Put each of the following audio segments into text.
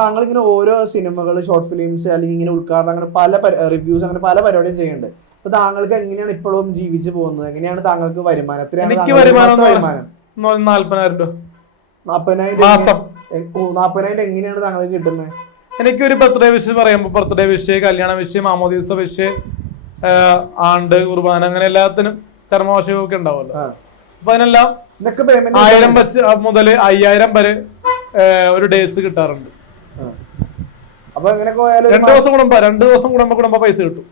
താങ്കൾ ഇങ്ങനെ ഓരോ സിനിമകൾ, ഷോർട്ട് ഫിലിംസ് അല്ലെങ്കിൽ ഇങ്ങനെ ഉദ്ഘാടനം, അങ്ങനെ പല റിവ്യൂസ്, അങ്ങനെ പല പരിപാടിയും ചെയ്യുന്നുണ്ട്. അപ്പൊ താങ്കൾക്ക് എങ്ങനെയാണ് ഇപ്പോഴും ജീവിച്ചു പോകുന്നത്? എങ്ങനെയാണ് താങ്കൾക്ക് വരുമാനം? എത്രയാണ് വരുമാനം? 40,000 എങ്ങനെയാണ് താങ്കൾക്ക് കിട്ടുന്നത്? എനിക്കൊരു ബർത്ത്ഡേ വിഷ് പറയുമ്പോൾ ബർത്ത്ഡേ വിഷ്, കല്യാണ വിഷ്, മാമോദീസ വിഷ്, ആണ്ട്, കുർബാന, അങ്ങനെ എല്ലാത്തിനും ചർമ്മവാർഷികമൊക്കെ ഉണ്ടാവുമല്ലോ. അപ്പൊ അതിനെല്ലാം 1000 മുതൽ 5000 വരെ ഒരു ഡേയ്സ് കിട്ടാറുണ്ട്. അപ്പൊ എങ്ങനെയൊക്കെ പോയാലും 2 ദിവസം കൂടുമ്പോ പൈസ കിട്ടും.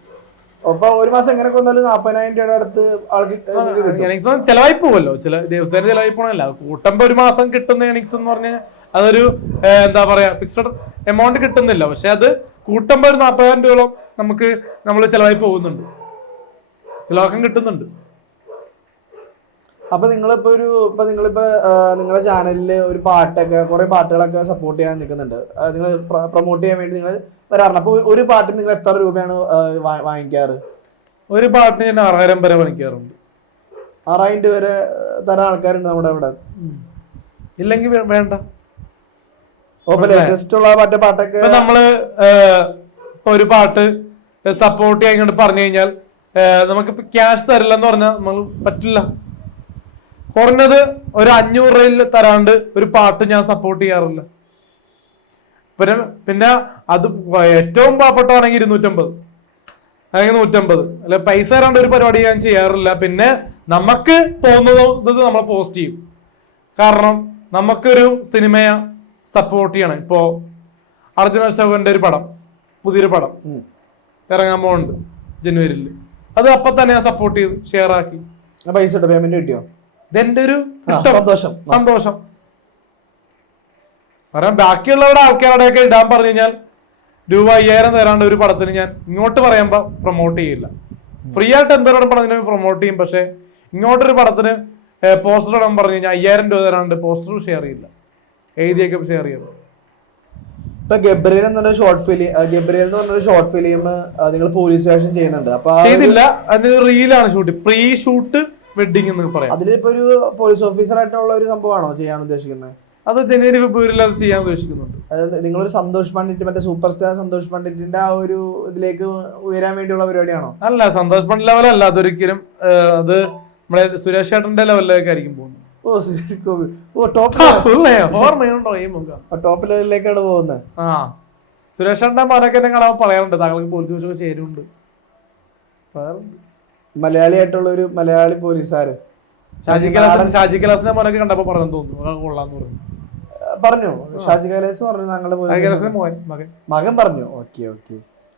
അപ്പൊ ഒരു മാസം എങ്ങനെയൊക്കെ വന്നാലും 40,000 രൂപയുടെ അടുത്ത് എനിക്ക് ചെലവായി പോവല്ലോ. ചില ദിവസത്തേക്ക് ചെലവായി പോണല്ല. കൂട്ടുമ്പോ ഒരു മാസം കിട്ടുന്ന എണിക്സ് എന്ന് പറഞ്ഞാൽ അതൊരു എന്താ പറയാ ഫിക്സഡ് എമൗണ്ട് കിട്ടുന്നില്ല. പക്ഷെ അത് കൂട്ടുമ്പോ ഒരു 40,000 രൂപയോളം നമ്മൾ ചെലവായി പോകുന്നുണ്ട്, ചിലവാക്കാൻ കിട്ടുന്നുണ്ട്. അപ്പൊ നിങ്ങളിപ്പോ നിങ്ങളുടെ ചാനലില് ഒരു പാട്ടൊക്കെ, കുറെ പാട്ടുകളൊക്കെ സപ്പോർട്ട് ചെയ്യാൻ നിൽക്കുന്നുണ്ട്, നിങ്ങൾ പ്രൊമോട്ട് ചെയ്യാൻ വേണ്ടി നിങ്ങൾ വരാറുണ്ട്. അപ്പൊ ഒരു പാട്ടിന് നിങ്ങൾ എത്ര രൂപയാണ് വാങ്ങിക്കാറ്? ഒരു പാട്ടിന് ഞാൻ 6000 വരെ വാങ്ങിക്കാറുണ്ട്. 6000 രൂപ വരെ തരാൻ ആൾക്കാരുണ്ട് നമ്മുടെ ഇവിടെ. ഇല്ലെങ്കിൽ വേണ്ട. ലേറ്റസ്റ്റ് ഉള്ള പാട്ടൊക്കെ നമ്മള് ഒരു പാട്ട് സപ്പോർട്ട് ചെയ്യാൻ ഇങ്ങോട്ട് പറഞ്ഞു കഴിഞ്ഞാൽ നമുക്കിപ്പോ ക്യാഷ് തരില്ലെന്ന് പറഞ്ഞാൽ നമ്മൾ പറ്റില്ല. കുറഞ്ഞത് ഒരു 500 രൂപയിൽ തരാണ്ട് ഒരു പാട്ട് ഞാൻ സപ്പോർട്ട് ചെയ്യാറില്ല. പിന്നെ അത് ഏറ്റവും പാവപ്പെട്ടതാണെങ്കിൽ 250 അല്ലെങ്കിൽ 150, അല്ല പൈസ തരാണ്ട് ഒരു പരിപാടി ഞാൻ ചെയ്യാറില്ല. പിന്നെ നമുക്ക് തോന്നുന്നത് നമ്മൾ പോസ്റ്റ് ചെയ്യും. കാരണം നമുക്കൊരു സിനിമയെ സപ്പോർട്ട് ചെയ്യണം. ഇപ്പോ അർജുൻ അശോകന്റെ ഒരു പടം, പുതിയൊരു പടം ഇറങ്ങാൻ പോകുന്നുണ്ട് ജനുവരിയിൽ. അത് അപ്പൊ തന്നെ ഞാൻ സപ്പോർട്ട് ചെയ്തു, ഷെയർ ആക്കി. പൈസ പേയ്മെന്റ് കിട്ടിയോ? ഇതെന്റെ ഒരു സന്തോഷം. കാരണം ബാക്കിയുള്ളവരുടെ ആൾക്കാരുടെയൊക്കെ ഇടാൻ പറഞ്ഞു കഴിഞ്ഞാൽ രൂപ 5000 തരാണ്ട് ഒരു പടത്തിന് ഞാൻ ഇങ്ങോട്ട് പറയുമ്പോ പ്രൊമോട്ട് ചെയ്യില്ല. ഫ്രീ ആയിട്ട് എന്തോരം പടത്തിന് പ്രൊമോട്ട് ചെയ്യും. പക്ഷെ ഇങ്ങോട്ടൊരു പടത്തിന് പോസ്റ്റർ ഇടാൻ പറഞ്ഞു കഴിഞ്ഞാൽ 5000 രൂപ തരാണ്ട് പോസ്റ്റർ ഷെയർ ചെയ്യില്ല, എഴുതിയൊക്കെ ഷെയർ ചെയ്യും. ഇപ്പൊ ഗബ്രിയേൽ എന്ന് പറഞ്ഞ ഷോർട്ട് ഫിലിം നിങ്ങൾ പോലീസ് സ്റ്റേഷൻ ചെയ്യുന്നുണ്ട്. അപ്പൊ ചെയ്തില്ല, അത് റീലാണ് ഷൂട്ട്, പ്രീ ഷൂട്ട് വെഡിങ് എന്ന് പറയാം. അതിലിപ്പോ ഒരു പോലീസ് ഓഫീസർ ആയിട്ടുള്ള ഒരു സംഭവമാണോ ചെയ്യാൻ ഉദ്ദേശിക്കുന്നത്? അത് ജനുവരി ഫെബ്രുവരിയിൽ അത് ചെയ്യാൻ ഉദ്ദേശിക്കുന്നുണ്ട്. അതായത് നിങ്ങളൊരു സന്തോഷ് പണ്ഡിറ്റ്, മറ്റേ സൂപ്പർ സ്റ്റാർ സന്തോഷ് പണ്ഡിറ്റിന്റെ ആ ഒരു ഇതിലേക്ക് ഉയരാൻ വേണ്ടിയുള്ള പരിപാടിയാണോ? അല്ല, സന്തോഷ് പണ്ഡിറ്റ് ലെവലല്ല അതൊരിക്കലും. അത് നമ്മുടെ സുരേഷ് ചേട്ടന്റെ ലെവലിലേക്ക് ആയിരിക്കും പോകുന്നത്. ടോപ്പ് ലെവലിലേക്കാണ് പോകുന്നത്. സുരേഷ് ചേട്ടന്റെ മോനൊക്കെ എന്നെ കാണാൻ പറയാറുണ്ട്, താങ്കൾക്ക് പോലീസ് സ്റ്റേഷനൊക്കെ ചേരുന്നുണ്ട്. മലയാളിയായിട്ടുള്ള ഒരു മലയാളി പോലീസുകാര് ഷാജി കലാസിന്റെ മോനൊക്കെ കണ്ടപ്പോ പറഞ്ഞു തോന്നുന്നു കൊള്ളാന്ന് പറഞ്ഞു. ഷാജി കലാസ് പറഞ്ഞു താങ്കളുടെ മകൻ പറഞ്ഞു. ഓക്കെ.